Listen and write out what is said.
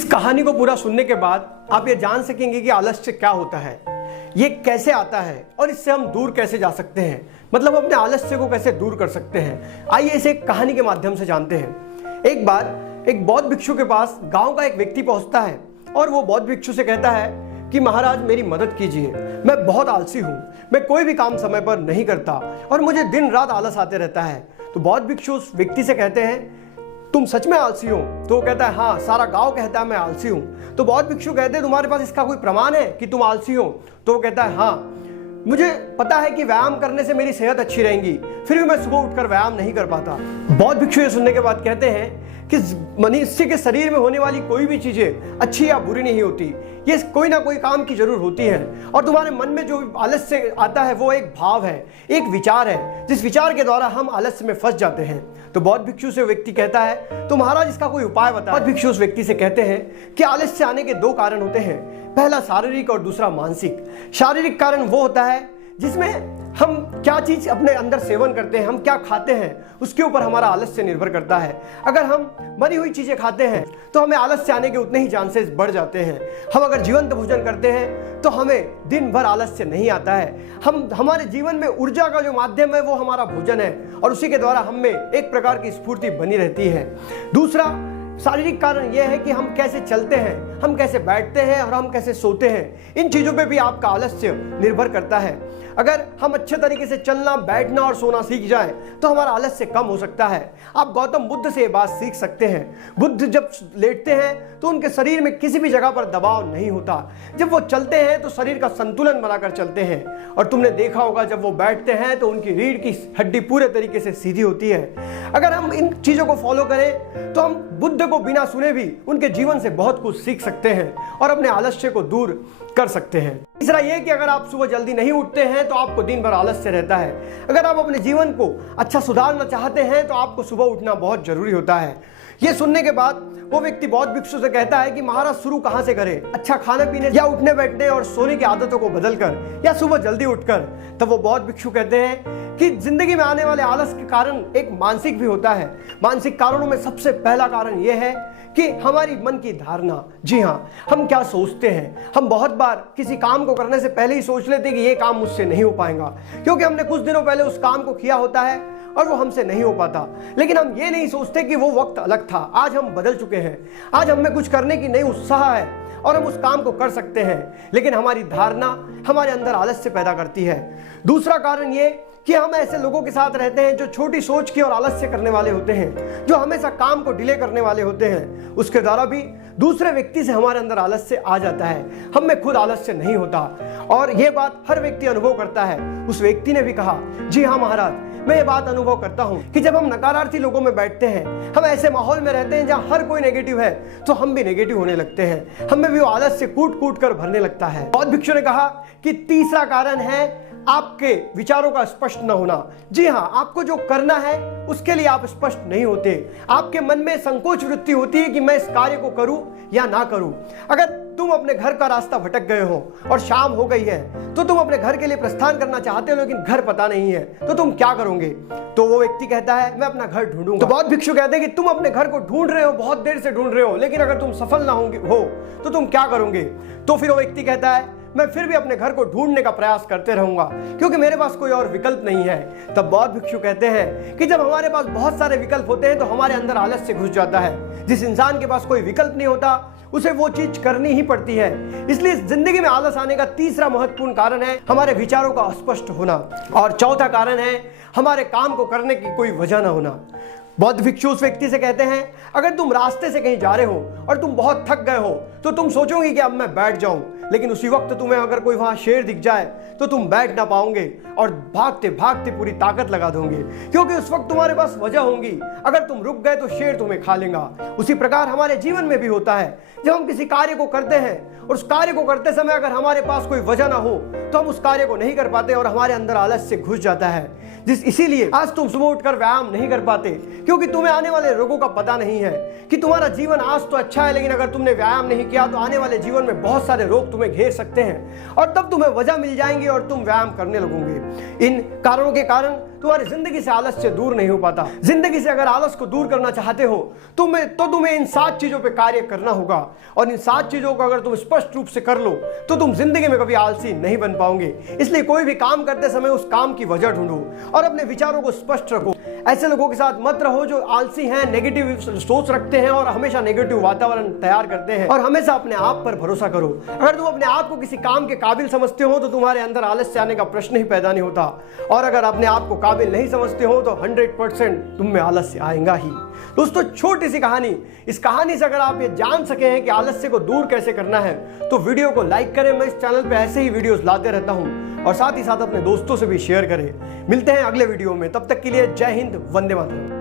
इस कहानी को पूरा सुनने के बाद आप ये जान सकेंगे कि आलस्य क्या होता है, ये कैसे आता है और इससे हम दूर कैसे जा सकते हैं, मतलब अपने आलस्य को कैसे दूर कर सकते हैं। आइए इसे एक कहानी के माध्यम से जानते हैं। एक बार एक बौद्ध भिक्षु के पास गांव का एक व्यक्ति पहुंचता है और वो बौद्ध भिक्षु से कहता है कि महाराज मेरी मदद कीजिए, मैं बहुत आलसी हूँ, मैं कोई भी काम समय पर नहीं करता और मुझे दिन रात आलस आते रहता है। तो बौद्ध भिक्षु उस व्यक्ति से कहते हैं तुम सच में आलसी हो? तो वो कहता है हाँ, सारा गांव कहता है मैं आलसी हूँ। तो बौद्ध भिक्षु कहते हैं तुम्हारे पास इसका कोई प्रमाण है कि तुम आलसी हो? तो वो कहता है हाँ, मुझे पता है कि व्यायाम करने से मेरी सेहत अच्छी रहेगी, फिर भी मैं सुबह उठकर व्यायाम नहीं कर पाता। बौद्ध भिक्षु ये सुनने के बाद कहते हैं कि मनुष्य के शरीर में होने वाली कोई भी चीजें अच्छी या बुरी नहीं होती, ये कोई ना कोई काम की जरूर होती है और तुम्हारे मन में जो आलस्य आता है वो एक भाव है, एक विचार है, जिस विचार के द्वारा हम आलस्य में फंस जाते हैं। तो बौद्ध भिक्षु से व्यक्ति कहता है तो महाराज इसका कोई उपाय बताओ। बौद्ध भिक्षु उस व्यक्ति से कहते हैं कि आलस्य आने के दो कारण होते हैं, पहला शारीरिक और दूसरा मानसिक। शारीरिक कारण वो होता है जिसमें हम क्या चीज अपने अंदर सेवन करते हैं, हम क्या खाते हैं, उसके ऊपर हमारा आलस्य निर्भर करता है। अगर हम मरी हुई चीजें खाते हैं तो हमें आलस्य आने के उतने ही चांसेस बढ़ जाते हैं। हम अगर जीवंत भोजन करते हैं तो हमें दिन भर आलस्य नहीं आता है। हमारे जीवन में ऊर्जा का जो माध्यम है वो हमारा भोजन है और उसी के द्वारा हम में एक प्रकार की स्फूर्ति बनी रहती है। दूसरा शारीरिक कारण यह है कि हम कैसे चलते हैं, हम कैसे बैठते हैं और हम कैसे सोते हैं। इन चीजों पे भी आपका आलस्य निर्भर करता है। अगर हम अच्छे तरीके से चलना, बैठना और सोना सीख जाएं तो हमारा आलस्य कम हो सकता है। आप गौतम बुद्ध से ये बात सीख सकते हैं। बुद्ध जब लेटते हैं तो उनके शरीर में किसी भी जगह पर दबाव नहीं होता। जब वो चलते हैं तो शरीर का संतुलन बनाकर चलते हैं और तुमने देखा होगा जब वो बैठते हैं तो उनकी रीढ़ की हड्डी पूरे तरीके से सीधी होती है। अगर हम इन चीजों को फॉलो करें तो हम बुद्ध को बिना सुने भी उनके जीवन से बहुत कुछ सीख सकते हैं और अपने आलस्य को दूर कर सकते हैं। तीसरा यह कि अगर आप सुबह जल्दी नहीं उठते हैं तो आपको दिन भर आलस्य रहता है। अगर आप अपने जीवन को अच्छा सुधारना चाहते हैं तो आपको सुबह उठना बहुत जरूरी होता है। यह सुनने के बाद वो व्यक्ति बौद्ध भिक्षु से कहता है कि महाराज शुरू कहां से करें, अच्छा खाने पीने या उठने बैठने और सोने की आदतों को बदलकर या सुबह जल्दी उठकर? तब वो बौद्ध भिक्षु कहते हैं कि जिंदगी में आने वाले आलस के कारण एक मानसिक भी होता है। मानसिक कारणों में सबसे पहला कारण यह है कि हमारी मन की धारणा। जी हाँ, हम क्या सोचते हैं। हम बहुत बार किसी काम को करने से पहले ही सोच लेते हैं कि ये काम मुझसे नहीं हो पाएगा, क्योंकि हमने कुछ दिनों पहले उस काम को किया होता है और वो हमसे नहीं हो पाता। लेकिन हम ये नहीं सोचते कि वो वक्त अलग था, आज हम बदल चुके हैं, आज हमें कुछ करने की नई उत्साह है और हम उस काम को कर सकते हैं। लेकिन हमारी धारणा हमारे अंदर आलस्य पैदा करती है। दूसरा कारण ये कि हम ऐसे लोगों के साथ रहते हैं जो छोटी सोच की और आलस्य करने वाले होते हैं, जो हमेशा काम को डिले करने वाले होते हैं। उसके द्वारा भी दूसरे व्यक्ति से हमारे अंदर आलस्य आ जाता है, हम में खुद आलस्य नहीं होता। और ये बात हर व्यक्ति अनुभव करता है। उस व्यक्ति ने भी कहा जी हाँ महाराज, मैं ये बात अनुभव करता हूँ कि जब हम नकारार्थी लोगों में बैठते हैं, हम ऐसे माहौल में रहते हैं जहाँ हर कोई नेगेटिव है, तो हम भी नेगेटिव होने लगते हैं, हमें भी वो आलस्य कूट कूट कर भरने लगता है। बौद्ध भिक्षु ने कहा कि तीसरा कारण है आपके विचारों का स्पष्ट न होना। जी हाँ, आपको जो करना है उसके लिए आप स्पष्ट नहीं होते। आपके मन में संकोच वृत्ति होती है कि मैं इस कार्य को करूं या ना करूं। अगर तुम अपने घर का रास्ता भटक गए हो और शाम हो गई है तो तुम अपने घर के लिए प्रस्थान करना चाहते हो, लेकिन घर पता नहीं है, तो तुम क्या करोगे? तो वो व्यक्ति कहता है मैं अपना घर ढूंढूंगा। तो बौद्ध भिक्षु कहते हैं कि तुम अपने घर को ढूंढ रहे हो, बहुत देर से ढूंढ रहे हो, लेकिन अगर तुम सफल ना हो तो तुम क्या करोगे? तो फिर वो व्यक्ति कहता है मैं फिर भी अपने घर को ढूंढने का प्रयास करते रहूंगा, क्योंकि मेरे पास कोई और विकल्प नहीं है। तब बौद्ध भिक्षु कहते हैं कि जब हमारे पास बहुत सारे विकल्प होते हैं तो हमारे अंदर आलस्य घुस जाता है। जिस इंसान के पास कोई विकल्प नहीं होता उसे वो चीज करनी ही पड़ती है। इसलिए जिंदगी में आलस आने का तीसरा महत्वपूर्ण कारण है हमारे विचारों का अस्पष्ट होना, और चौथा कारण है हमारे काम को करने की कोई वजह न होना। बौद्ध भिक्षु उस व्यक्ति से कहते हैं अगर तुम रास्ते से कहीं जा रहे हो और तुम बहुत थक गए हो तो तुम सोचोगे कि अब मैं बैठ जाऊं, लेकिन उसी वक्त तुम्हें अगर कोई वहां शेर दिख जाए तो तुम बैठ ना पाओगे और भागते भागते पूरी ताकत लगा दोगे, क्योंकि उस वक्त तुम्हारे पास वजह होंगी। अगर तुम रुक गए तो शेर तुम्हें खा लेगा। उसी प्रकार हमारे जीवन में भी होता है। जब हम किसी कार्य को करते हैं और उस कार्य को करते समय अगर हमारे पास कोई वजह ना हो तो हम उस कार्य को नहीं कर पाते और हमारे अंदर आलस्य घुस जाता है। इसीलिए आज तुम सुबह उठकर व्यायाम नहीं कर पाते, क्योंकि तुम्हें आने वाले रोगों का पता नहीं है कि तुम्हारा जीवन आज तो अच्छा है, लेकिन अगर तुमने व्यायाम नहीं किया तो आने वाले जीवन में बहुत सारे रोग तुम्हें घेर सकते हैं और तब तुम्हें वजह मिल जाएंगी और तुम व्यायाम करने लगोगे। इन कारणों के कारण तुम्हारी जिंदगी से आलस्य दूर नहीं हो पाता। जिंदगी से अगर आलस को दूर करना चाहते हो तो तुम्हें इन 7 चीजों पे कार्य करना होगा, और इन 7 चीजों को अगर तुम स्पष्ट रूप से कर लो तो तुम जिंदगी में कभी आलसी नहीं बन पाओगे। इसलिए कोई भी काम करते समय उस काम की वजह ढूंढो और अपने विचारों को स्पष्ट रखो। ऐसे लोगों के साथ मत रहो जो आलसी हैं, नेगेटिव सोच रखते हैं और हमेशा नेगेटिव वातावरण तैयार करते हैं। और हमेशा अपने आप पर भरोसा करो। अगर तुम अपने आप को किसी काम के काबिल समझते हो तो तुम्हारे अंदर आलस्य आने का प्रश्न ही पैदा नहीं होता, और अगर अपने आप को काबिल नहीं समझते हो तो 100% तुम में आलस्य आएगा ही। दोस्तों, छोटी सी कहानी, इस कहानी से अगर आप ये जान सके हैं कि आलस्य को दूर कैसे करना है तो वीडियो को लाइक करें। मैं इस चैनल पे ऐसे ही वीडियोस लाते रहता हूं, और साथ ही साथ अपने दोस्तों से भी शेयर करें। मिलते हैं अगले वीडियो में, तब तक के लिए जय हिंद, वंदे मातरम।